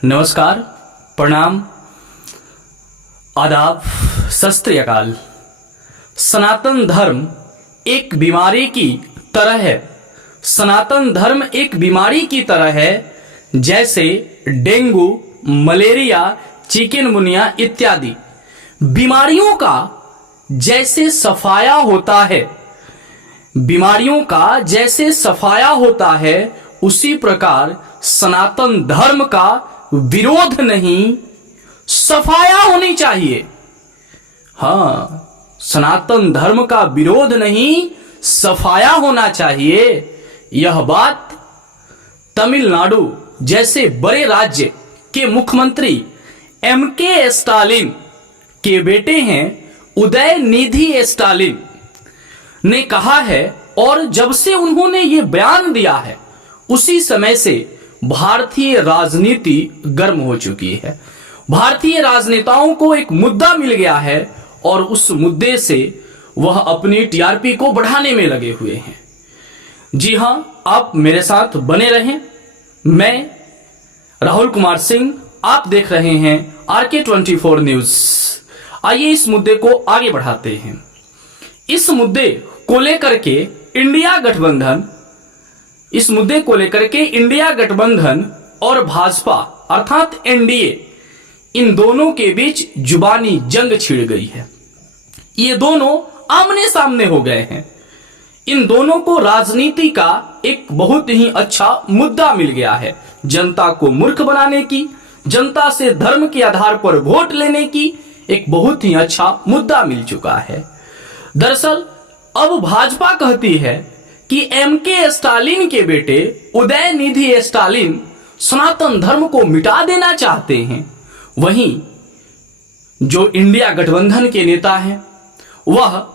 नमस्कार, प्रणाम, आदाब, सत श्री अकाल। सनातन धर्म एक बीमारी की तरह है। सनातन धर्म एक बीमारी की तरह है, जैसे डेंगू, मलेरिया, चिकनगुनिया इत्यादि बीमारियों का जैसे सफाया होता है, बीमारियों का जैसे सफाया होता है, उसी प्रकार सनातन धर्म का विरोध नहीं, सफाया होनी चाहिए। हाँ, सनातन धर्म का विरोध नहीं, सफाया होना चाहिए। यह बात तमिलनाडु जैसे बड़े राज्य के मुख्यमंत्री एमके स्टालिन के बेटे हैं उदयनिधि स्टालिन ने कहा है, और जब से उन्होंने ये बयान दिया है उसी समय से भारतीय राजनीति गर्म हो चुकी है। भारतीय राजनेताओं को एक मुद्दा मिल गया है और उस मुद्दे से वह अपनी टीआरपी को बढ़ाने में लगे हुए हैं। जी हां, आप मेरे साथ बने रहें। मैं राहुल कुमार सिंह, आप देख रहे हैं RK24 न्यूज। आइए इस मुद्दे को आगे बढ़ाते हैं। इस मुद्दे को लेकर के इंडिया गठबंधन और भाजपा अर्थात एनडीए, इन दोनों के बीच जुबानी जंग छिड़ गई है। ये दोनों आमने सामने हो गए हैं। इन दोनों को राजनीति का एक बहुत ही अच्छा मुद्दा मिल गया है। जनता को मूर्ख बनाने की, जनता से धर्म के आधार पर वोट लेने की एक बहुत ही अच्छा मुद्दा मिल चुका है। दरअसल अब भाजपा कहती है कि एमके स्टालिन के बेटे उदयनिधि स्टालिन सनातन धर्म को मिटा देना चाहते हैं। वहीं जो इंडिया गठबंधन के नेता हैं वह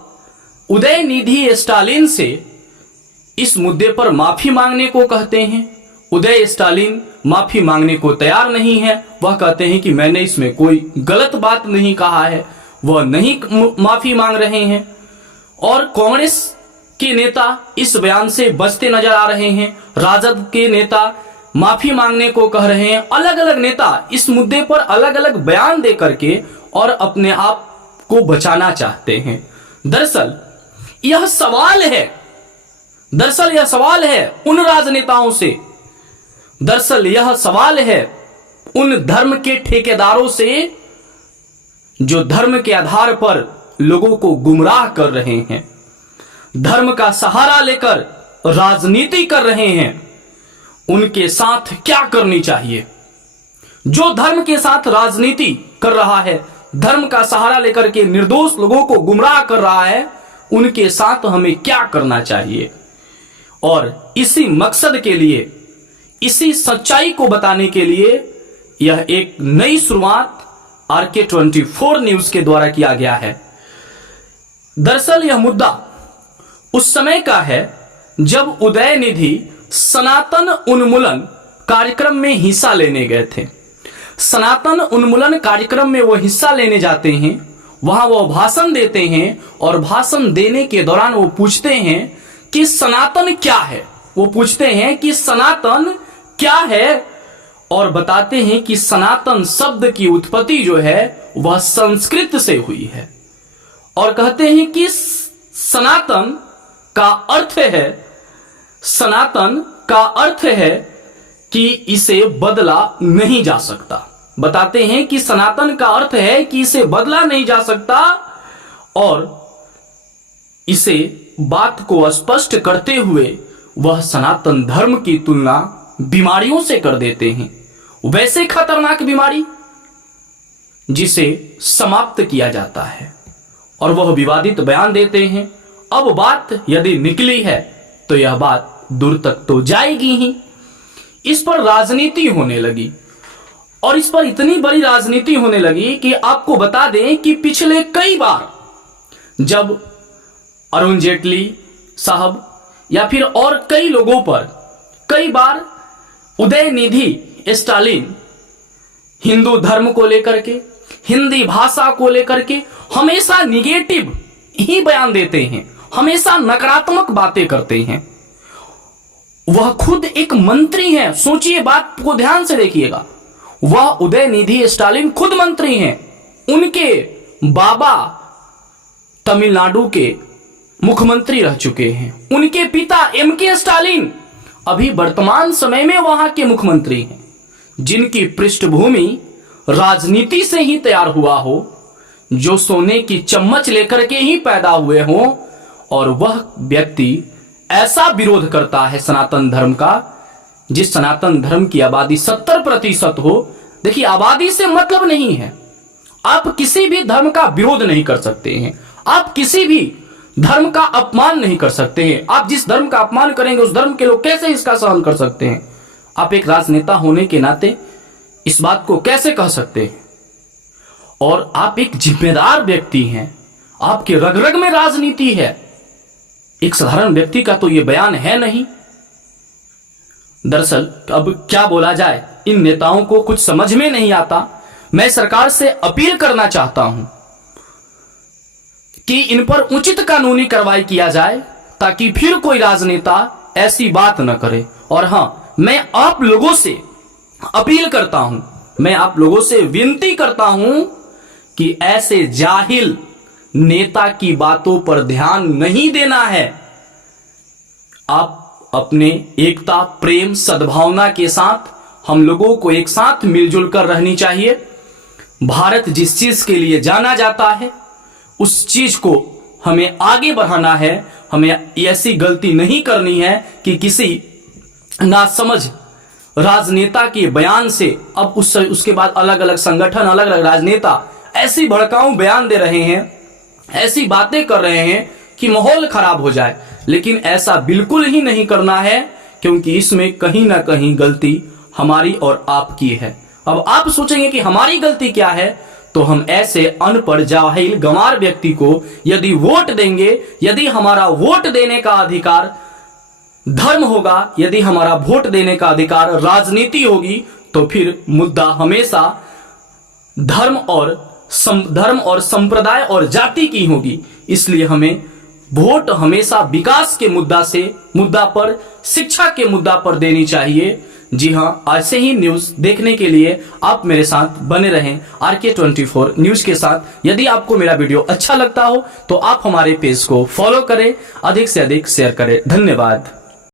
उदयनिधि स्टालिन से इस मुद्दे पर माफी मांगने को कहते हैं। उदय स्टालिन माफी मांगने को तैयार नहीं है। वह कहते हैं कि मैंने इसमें कोई गलत बात नहीं कहा है, वह नहीं माफी मांग रहे हैं। और कांग्रेस के नेता इस बयान से बचते नजर आ रहे हैं। राजद के नेता माफी मांगने को कह रहे हैं। अलग अलग नेता इस मुद्दे पर अलग अलग बयान दे करके और अपने आप को बचाना चाहते हैं। दरअसल यह सवाल है उन राजनेताओं से, दरअसल यह सवाल है उन धर्म के ठेकेदारों से जो धर्म के आधार पर लोगों को गुमराह कर रहे हैं, धर्म का सहारा लेकर राजनीति कर रहे हैं। उनके साथ क्या करनी चाहिए? जो धर्म के साथ राजनीति कर रहा है, धर्म का सहारा लेकर के निर्दोष लोगों को गुमराह कर रहा है, उनके साथ हमें क्या करना चाहिए? और इसी मकसद के लिए, इसी सच्चाई को बताने के लिए यह एक नई शुरुआत RK24 न्यूज के द्वारा किया गया है। दरअसल यह मुद्दा उस समय का है जब उदयनिधि सनातन उन्मूलन कार्यक्रम में हिस्सा लेने गए थे। सनातन उन्मूलन कार्यक्रम में वो हिस्सा लेने जाते हैं, वहां वो भाषण देते हैं और भाषण देने के दौरान वो पूछते हैं कि सनातन क्या है। वो पूछते हैं कि सनातन क्या है और बताते हैं कि सनातन शब्द की उत्पत्ति जो है वह संस्कृत से हुई है। और कहते हैं कि सनातन का अर्थ है कि इसे बदला नहीं जा सकता। बताते हैं कि सनातन का अर्थ है कि इसे बदला नहीं जा सकता। और इसे बात को स्पष्ट करते हुए वह सनातन धर्म की तुलना बीमारियों से कर देते हैं, वैसे खतरनाक बीमारी जिसे समाप्त किया जाता है। और वह विवादित बयान देते हैं। अब बात यदि निकली है तो यह बात दूर तक तो जाएगी ही। इस पर राजनीति होने लगी, और इस पर इतनी बड़ी राजनीति होने लगी कि आपको बता दें कि पिछले कई बार जब अरुण जेटली साहब या फिर और कई लोगों पर कई बार उदयनिधि स्टालिन हिंदू धर्म को लेकर के, हिंदी भाषा को लेकर के हमेशा निगेटिव ही बयान देते हैं, हमेशा नकारात्मक बातें करते हैं। वह खुद एक मंत्री हैं, सोचिए, बात को ध्यान से देखिएगा। वह उदयनिधि स्टालिन खुद मंत्री हैं। उनके बाबा तमिलनाडु के मुख्यमंत्री रह चुके हैं। उनके पिता एमके स्टालिन अभी वर्तमान समय में वहां के मुख्यमंत्री हैं, जिनकी पृष्ठभूमि राजनीति से ही तैयार हुआ हो, जो सोने की चम्मच लेकर के ही पैदा हुए हों, और वह व्यक्ति ऐसा विरोध करता है सनातन धर्म का, जिस सनातन धर्म की आबादी 70% हो। देखिए, आबादी से मतलब नहीं है, आप किसी भी धर्म का विरोध नहीं कर सकते हैं, आप किसी भी धर्म का अपमान नहीं कर सकते हैं। आप जिस धर्म का अपमान करेंगे उस धर्म के लोग कैसे इसका सहन कर सकते हैं? आप एक राजनेता होने के नाते इस बात को कैसे कह सकते हैं? और आप एक जिम्मेदार व्यक्ति हैं, आपके रग रग में राजनीति है। एक साधारण व्यक्ति का तो यह बयान है नहीं। दरअसल अब क्या बोला जाए, इन नेताओं को कुछ समझ में नहीं आता। मैं सरकार से अपील करना चाहता हूं कि इन पर उचित कानूनी कार्रवाई किया जाए, ताकि फिर कोई राजनेता ऐसी बात न करे। और हां, मैं आप लोगों से अपील करता हूं, मैं आप लोगों से विनती करता हूं कि ऐसे जाहिल नेता की बातों पर ध्यान नहीं देना है। आप अपने एकता, प्रेम, सद्भावना के साथ हम लोगों को एक साथ मिलजुल कर रहनी चाहिए। भारत जिस चीज के लिए जाना जाता है उस चीज को हमें आगे बढ़ाना है। हमें ऐसी गलती नहीं करनी है कि किसी नासमझ राजनेता के बयान से अब उसके बाद अलग अलग संगठन, अलग अलग राजनेता ऐसी भड़काऊ बयान दे रहे हैं, ऐसी बातें कर रहे हैं कि माहौल खराब हो जाए। लेकिन ऐसा बिल्कुल ही नहीं करना है, क्योंकि इसमें कहीं ना कहीं गलती हमारी और आपकी है। अब आप सोचेंगे कि हमारी गलती क्या है, तो हम ऐसे अनपढ़, जाहिल, गंवार व्यक्ति को यदि वोट देंगे, यदि हमारा वोट देने का अधिकार धर्म होगा, यदि हमारा वोट देने का अधिकार राजनीति होगी, तो फिर मुद्दा हमेशा धर्म और संप्रदाय और जाति की होगी। इसलिए हमें वोट हमेशा विकास के मुद्दा पर, शिक्षा के मुद्दा पर देनी चाहिए। जी हाँ, ऐसे ही न्यूज देखने के लिए आप मेरे साथ बने रहें RK24 न्यूज के साथ। यदि आपको मेरा वीडियो अच्छा लगता हो तो आप हमारे पेज को फॉलो करें, अधिक से अधिक शेयर करें। धन्यवाद।